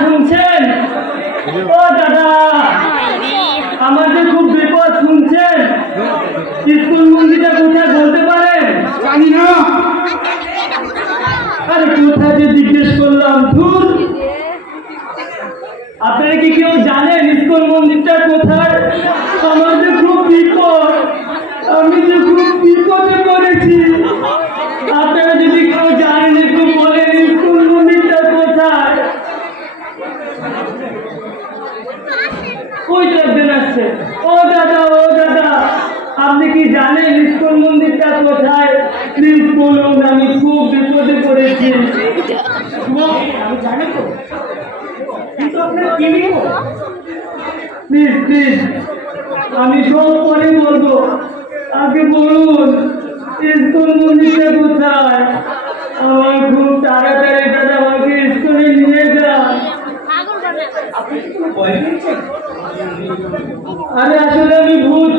শুনছেন? ও দাদা আমাদের খুব বিপদ শুনছেন? স্কুল মন্দিরটা কোথায় বলতে পারেন? জানি না। আরে কোথায় যে জিজ্ঞেস করলাম ধুর আপনারা কি কেউ জানেন স্কুল মন্দিরটা কোথায় আমার যে খুব বিপদ আমি যে খুব বিপদে পড়েছি আপনারা যদি কেউ জানেন একটু বলেন স্কুল মন্দিরটা কোথায় ওই চারজন আসছে ও দাদা ও দাদা আপনি কি জানেন স্কুল মন্দিরটা কোথায় প্লিজ বলুন আমি খুব বিপদে পড়েছি আমি জানি তো কিন্তু আপনার কি বিপদ? প্লিজ প্লিজ আমি সব পরে বলব আগে বলুন স্কুল মন্দিরটা কোথায় আমার খুব তাড়াতাড়ি দাদা আমাকে স্কুলে নিয়ে যান আপনি কি কোনো ভয় পেয়েছেন আরে আসলে আমি ভূত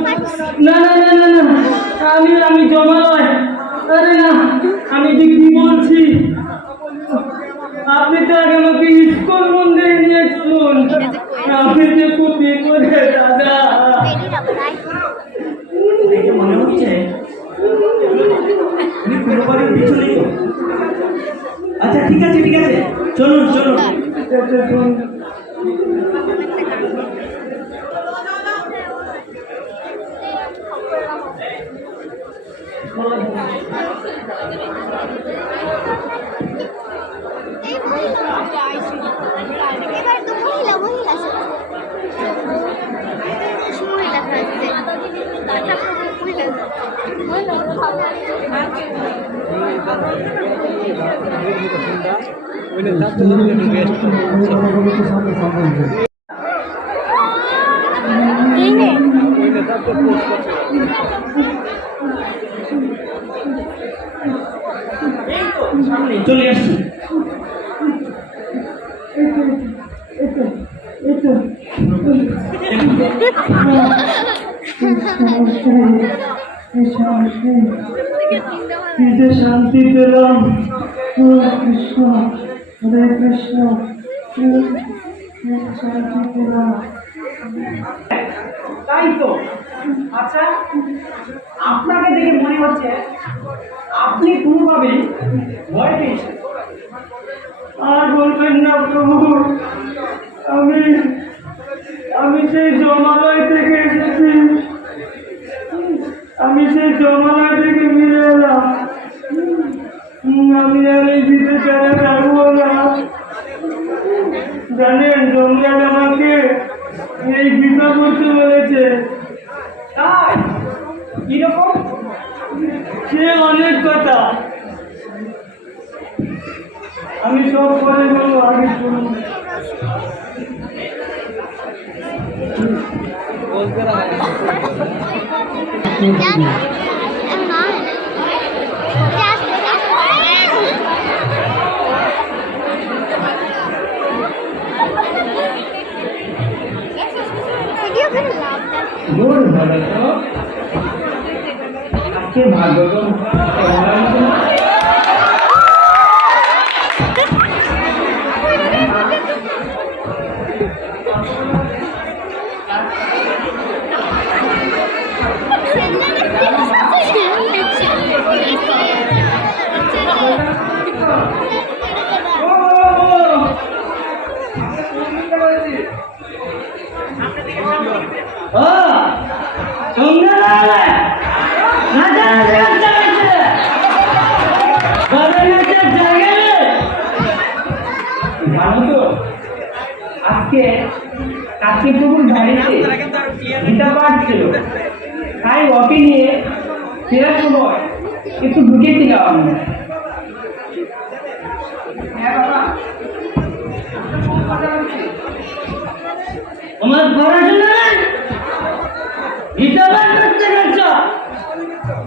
না না না না না আমি আমি জমালয় আরে না আমি যে কি বলছি আপনি তো আগে আমাকে স্কুল মন্দিরে নিয়ে চলুন আপনি যে খুব বিপদে দাদা দেখে মনে হচ্ছে উনি কোনোবারই পিছনে তো আচ্ছা ঠিক আছে ঠিক আছে চলুন চলুন এবার তো মহিলা মহিলা মহিলা থাকছে এই তো সামনে চলে আসছি কি যে শান্তি পেলাম ও কৃষ্ণ হরে কৃষ্ণ কি শান্তি পেলাম তাই তো? আচ্ছা আপনাকে দেখে মনে হচ্ছে আপনি কোনোভাবে ভয় পেয়েছেন। আর বলবেন না প্রভু আমি আমি সেই জমালয় থেকে এসেছি। আমি সেই জমালয় থেকে ফিরে এলাম। আমি আর এই থাকব না। জানেন জঙ্গল আমাকে এই গীতা করতে বলেছে তাই? কীরকম? সে অনেক কথা। আমি সব পরে বলব আগে শুনুন করে লাভ দূর ভালো তো আজকে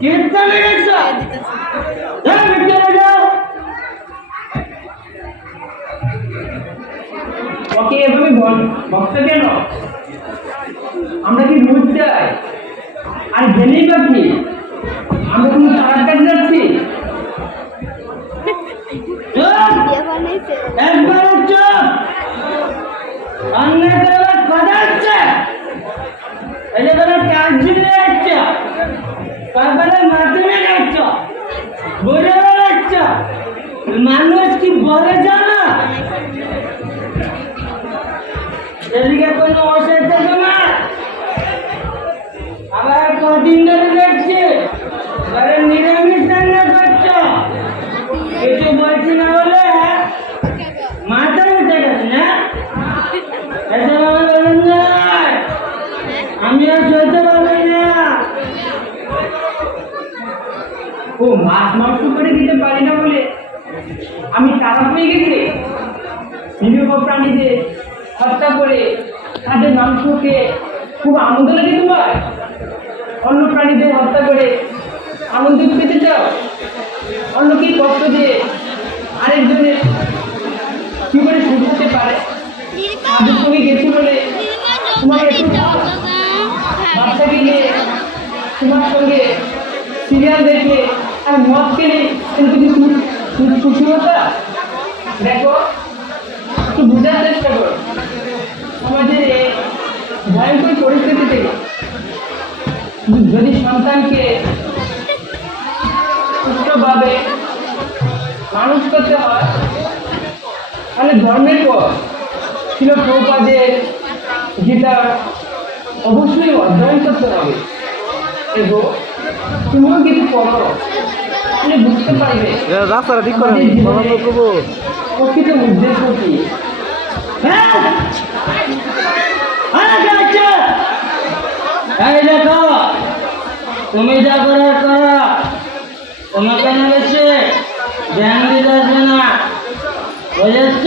কীর্তনের ওকে এভাবে বল ভক্ত কেন আমরা কি রুট যাই আর গেলেই বা কি আমরা কোনো তারার কাছে যাচ্ছি একবার কথা হচ্ছে এটা তারা কাজ জন্য তারপরে মাধ্যমে আসছ ঘুরে বেড়াচ্ছ মানুষ কি বলে না এদিকে কোনো ওষুধ দেবে না। আবার কদিন ধরে দেখছে, ঘরে নিরামিষ তাদের মাংস খেয়ে খুব আনন্দ লাগে তোমার? অন্য প্রাণীদের হত্যা করে আনন্দ পেতে চাও? অন্য কি কষ্ট দিয়ে আরেকজনের করে হতে পারে? আজের সঙ্গে গেছি বলে তোমার একটু বাচ্চাকে নিয়ে তোমার সঙ্গে সিরিয়াল দেখে আর মদ কিনে কিন্তু কি তুমি তুমি খুশি হতা? দেখো, একটু বোঝার চেষ্টা ভয়ঙ্কর পরিস্থিতি থেকে যদি সন্তানকে সুস্থভাবে মানুষ করতে হয় তাহলে ধর্মের পর ছিল প্রপাদের গীতা অবশ্যই অধ্যয়ন করতে হবে। এবং তুমিও কিছু করো তাহলে বুঝতে পারবে রাস্তাটা ঠিক করেন প্রভু। প্রকৃত উদ্দেশ্য কি? হ্যাঁ! যাচ্ছে এই দেখো তুমি যা করার করো। তোমাকে নেমেছে ধ্যান দিতে আসবে না। বুঝেছ?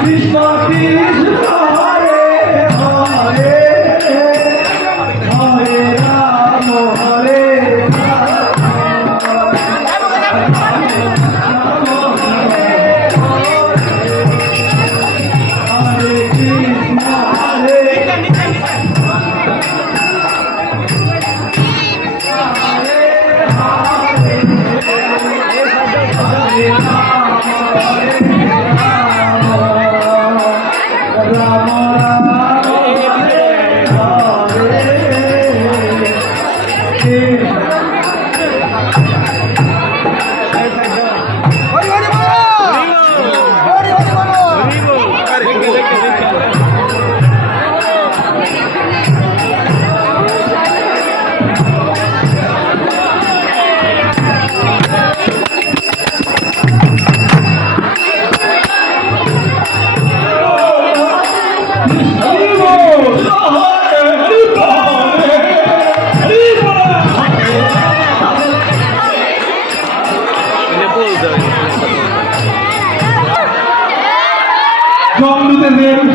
Krishna Krishna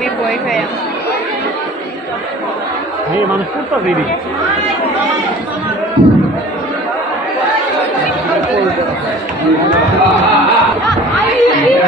mi boy kaya. এই মানুষ করতে দিদি Ay,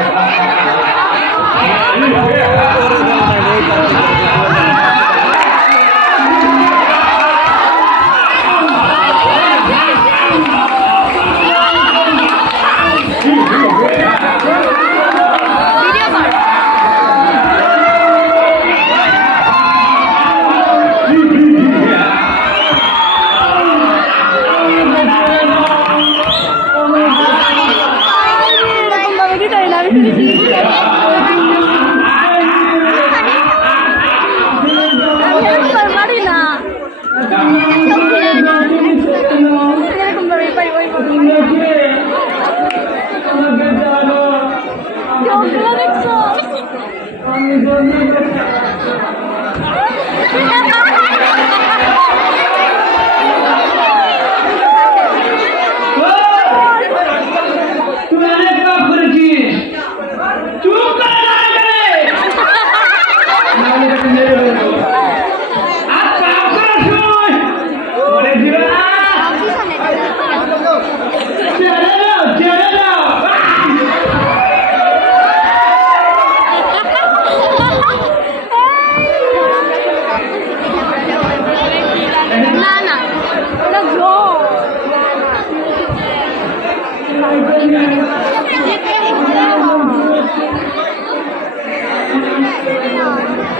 Thank you.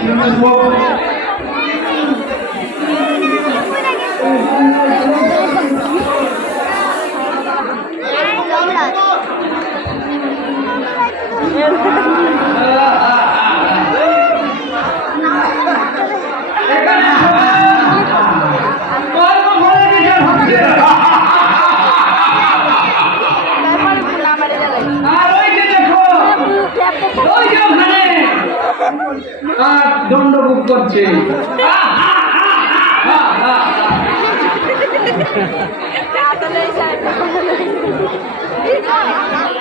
Thank you. तुमचे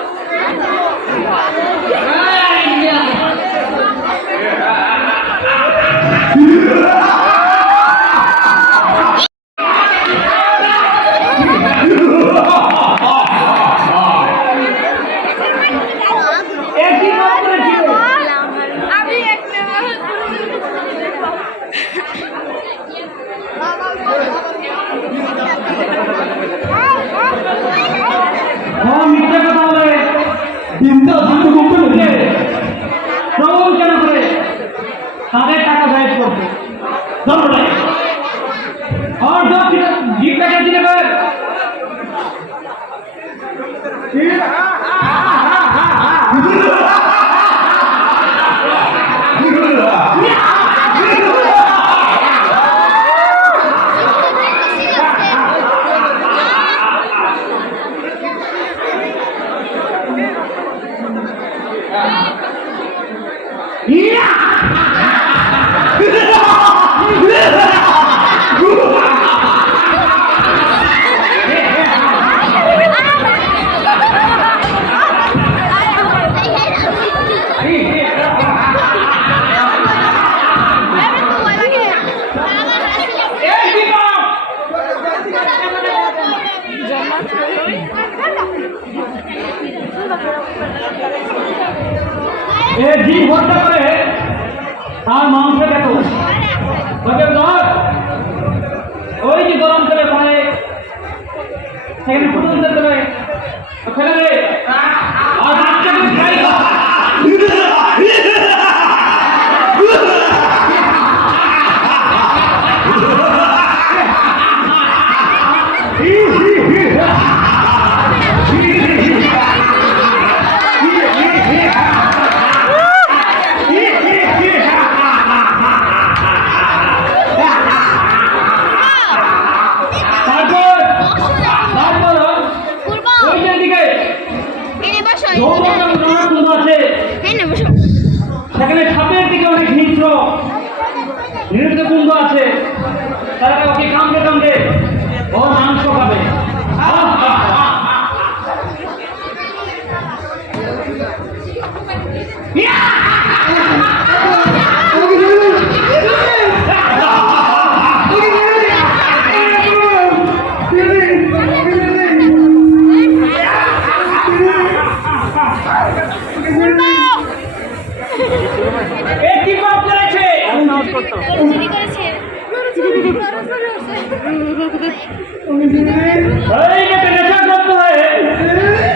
এই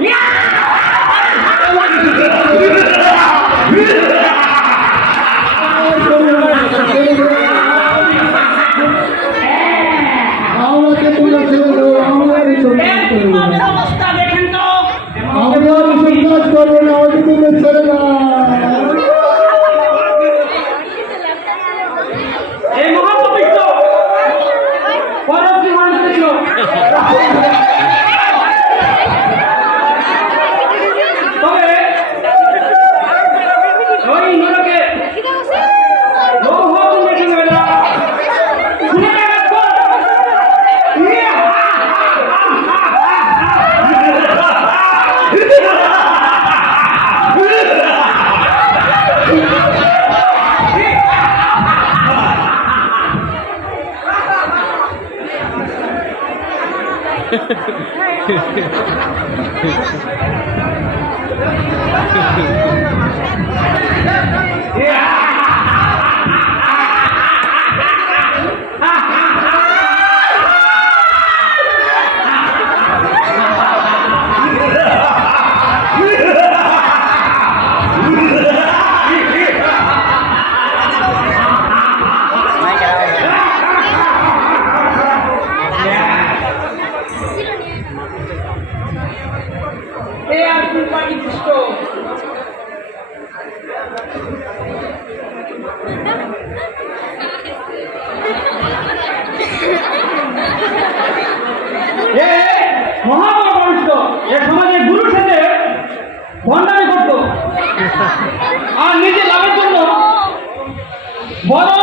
Yeah! Yeah. মহাবলবরিষ্ঠ এ গুরু আর নিজে লাভের জন্য বরং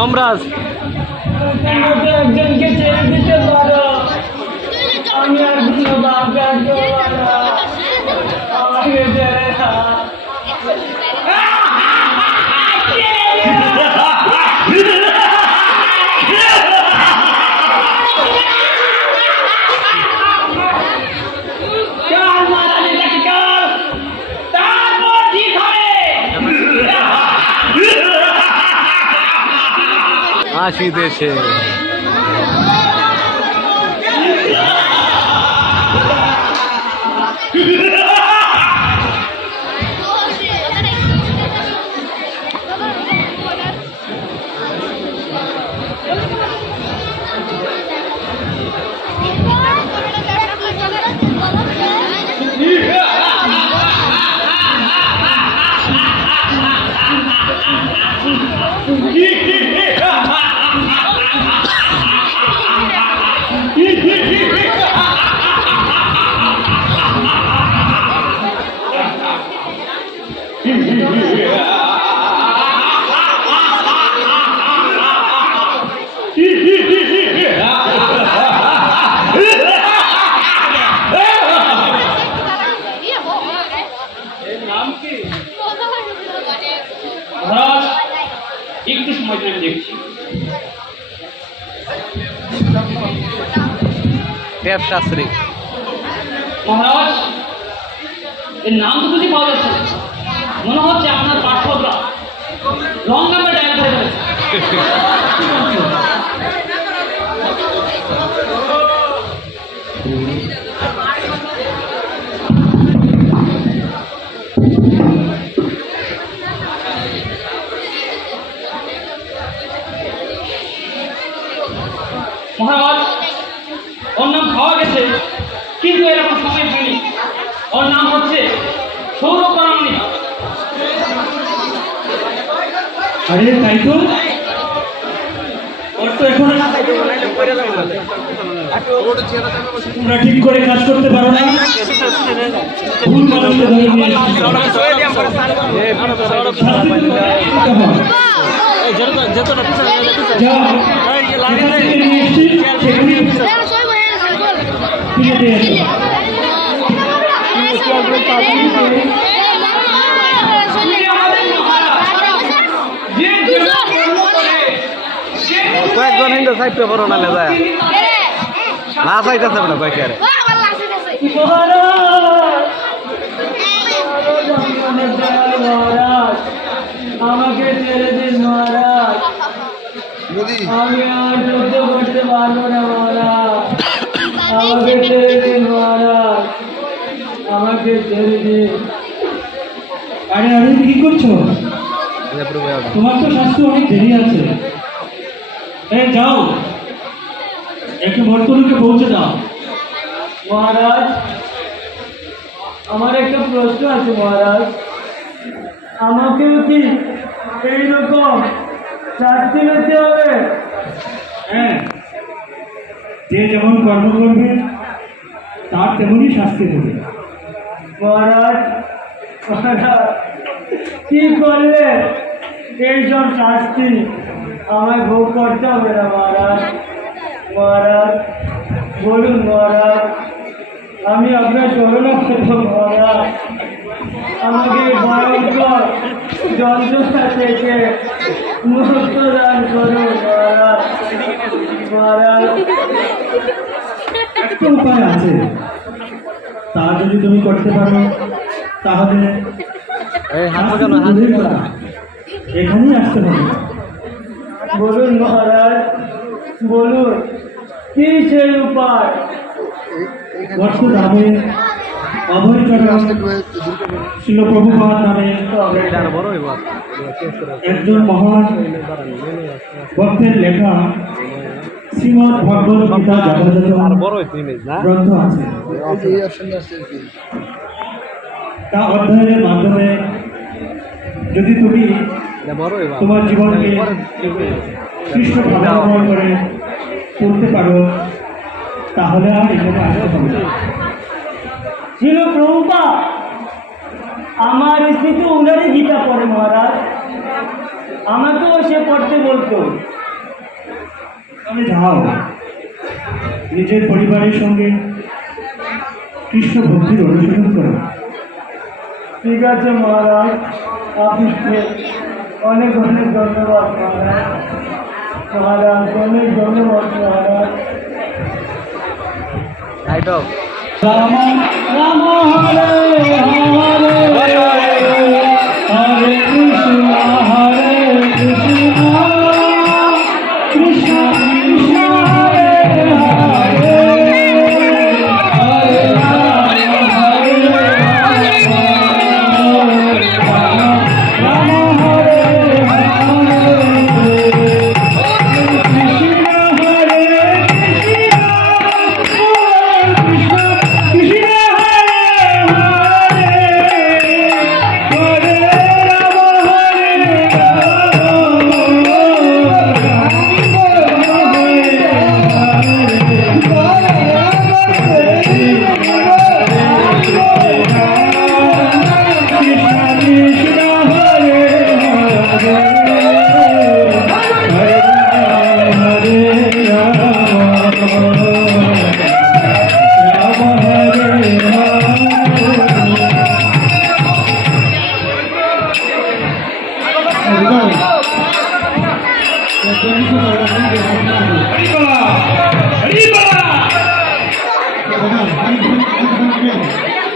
যমরাজ একজনকে হাসি দেশে দেব শাস্ত্রী। মহারাজ এর নাম তো বুঝি পাওয়া যাচ্ছে মনে হচ্ছে আপনার পাঠকরা রং নাম্বার ডায়াল করে ওর নাম হচ্ছে সৌরকরণী আরে তাই তো? ওর তো এখন তোমরা ঠিক করে কাজ করতে পারো না। ভুল মানুষকে ধরে নিয়ে তো দিতে হয়। যাও, যেখান থেকে নিয়ে এসেছি, সেখানে ফিরে দিয়ে এসো। যে করে কয়েকজন হিন্দু সাহিত্য পড়ো না না কয়েকের মহারাজ আমাকে ছেড়ে দিন মহারাজ মোদি। আমি আর যুদ্ধ করতে পারব না মহারাজ। আমাকে ছেড়ে দিন মহারাজ। আমাকে ছেড়ে দিন আরে আরে কি করছ? তোমার তো স্বাস্থ্য অনেক দেরি আছে। এ, যাও। একটু বর্তমানকে পৌঁছে দাও। মহারাজ, আমার একটা প্রশ্ন আছে, মহারাজ। আমাকেও কি এইরকম শাস্তি নিতে হবে? হ্যাঁ। যে যেমন কর্ম করবে তার তেমনই শাস্তি দেবে। মহারাজ মহারাজ কি করলে? এইসব শাস্তি আমায় ভোগ করতে হবে না মহারাজ। মহারাজ বলুন মহারাজ আমি আপনার শরণার্থ মহারাজ। আমাকে ভয়ঙ্কর যন্ত্রণা থেকে মুক্ত দান করুন মহারাজ। মহারাজ একটা উপায় আছে। যদি তুমি করতে পারো তাহলে। এখানেই আসতে হবে। বলুন মহারাজ বলুন কি সেই উপায়? বর্ষ চরণ শিল প্রভুপাদ নামে একজন মহান ভক্তের লেখা ভগবত গীতা গ্রন্থ আছে। তা অধ্যয়নের মাধ্যমে যদি তুমি তোমার জীবনকে কৃষ্ণ করে তুলতে পারো তাহলে আর এখানে আসতে হবে ছিল প্রভুপা আমার স্থিতি উনারই গীতা পড়ে মহারাজ। আমাকেও সে পড়তে বলতো। আমি যাও নিজের পরিবারের সঙ্গে কৃষ্ণ ভক্তির অনুসরণ করো। ঠিক আছে মহারাজ। আপনাকে অনেক অনেক ধন্যবাদ মহারাজ। মহারাজ অনেক ধন্যবাদ মহারাজ। রাম রাম হরে হরে।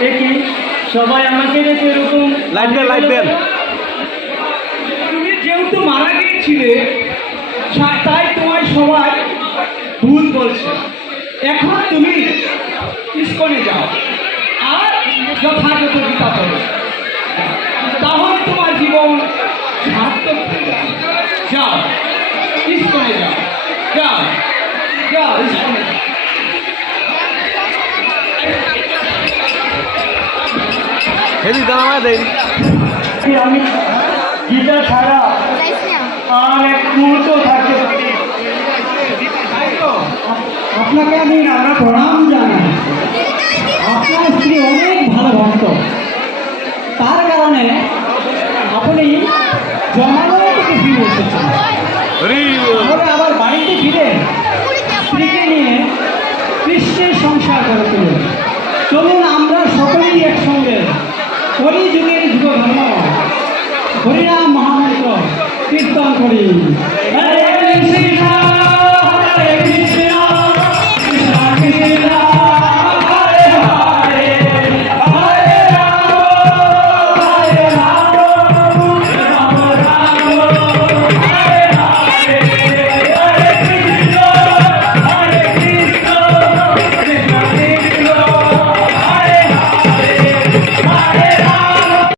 কি সবাই আমাকে দেখে এরকম লাইট দেন লাইট দেন। তুমি যেহেতু মারা গিয়েছিলে তাই তোমায় সবাই ভূত বলছে। এখন তুমি ইস্কনে যাও আর যথাযথ গীতা করো। তাহলে তোমার জীবন সার্থক যাও ইস্কনে যাও। যাও যাও ইস্কনে যাও। হেদি দেন কি আমি গীতা ছাড়া আর এক মুহূর্ত থাকতে আপনাকে আমি আমরা প্রণাম জানাই। আপনার স্ত্রী অনেক ভালো ভক্ত। তার কারণে আপনি জমালয় থেকে ফিরে এসেছেন। আবার বাড়িতে ফিরে স্ত্রীকে নিয়ে কৃষ্ণের সংসার করে তুলুন। চলুন আমরা সকলেই একসঙ্গে কলি যুগের যুগ ধর্ম। হরিনাম মহামন্ত্র কীর্তন করি। শ্রী কৃষ্ণ।